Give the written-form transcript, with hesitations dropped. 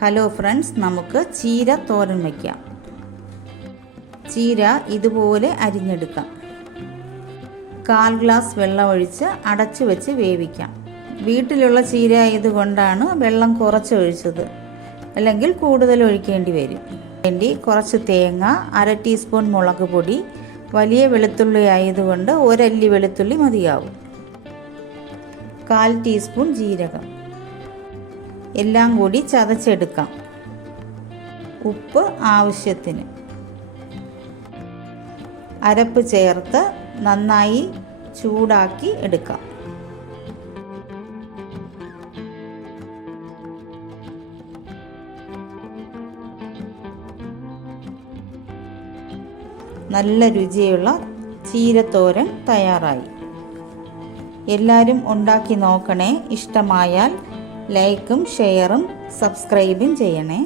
Hello friends, നമുക്ക് ചീര തോരൻ വയ്ക്കാം. ചീര ഇതുപോലെ അരിഞ്ഞെടുക്കാം. 1/4 ഗ്ലാസ് വെള്ളം ഒഴിച്ച് അടച്ചു വെച്ച് വേവിക്കാം. വീട്ടിലുള്ള ചീര ആയതുകൊണ്ടാണ് വെള്ളം കുറച്ച് ഒഴിച്ചത്, അല്ലെങ്കിൽ കൂടുതൽ ഒഴിക്കേണ്ടി വരും. വേണ്ടി കുറച്ച് തേങ്ങ, 1/2 ടീസ്പൂൺ മുളക് പൊടി, വലിയ വെളുത്തുള്ളി ആയതുകൊണ്ട് 1 അല്ലി വെളുത്തുള്ളി മതിയാവും, 1/4 ടീസ്പൂൺ ജീരകം, എല്ലാം കൂടി ചതച്ചെടുക്കാം. ഉപ്പ് ആവശ്യത്തിന്. അരപ്പ് ചേർത്ത് നന്നായി ചൂടാക്കി എടുക്കാം. നല്ല രുചിയുള്ള ചീരത്തോരൻ തയ്യാറായി. എല്ലാവരും ഉണ്ടാക്കി നോക്കണേ. ഇഷ്ടമായാൽ ലൈക്കും ഷെയറും സബ്സ്ക്രൈബും ചെയ്യണേ.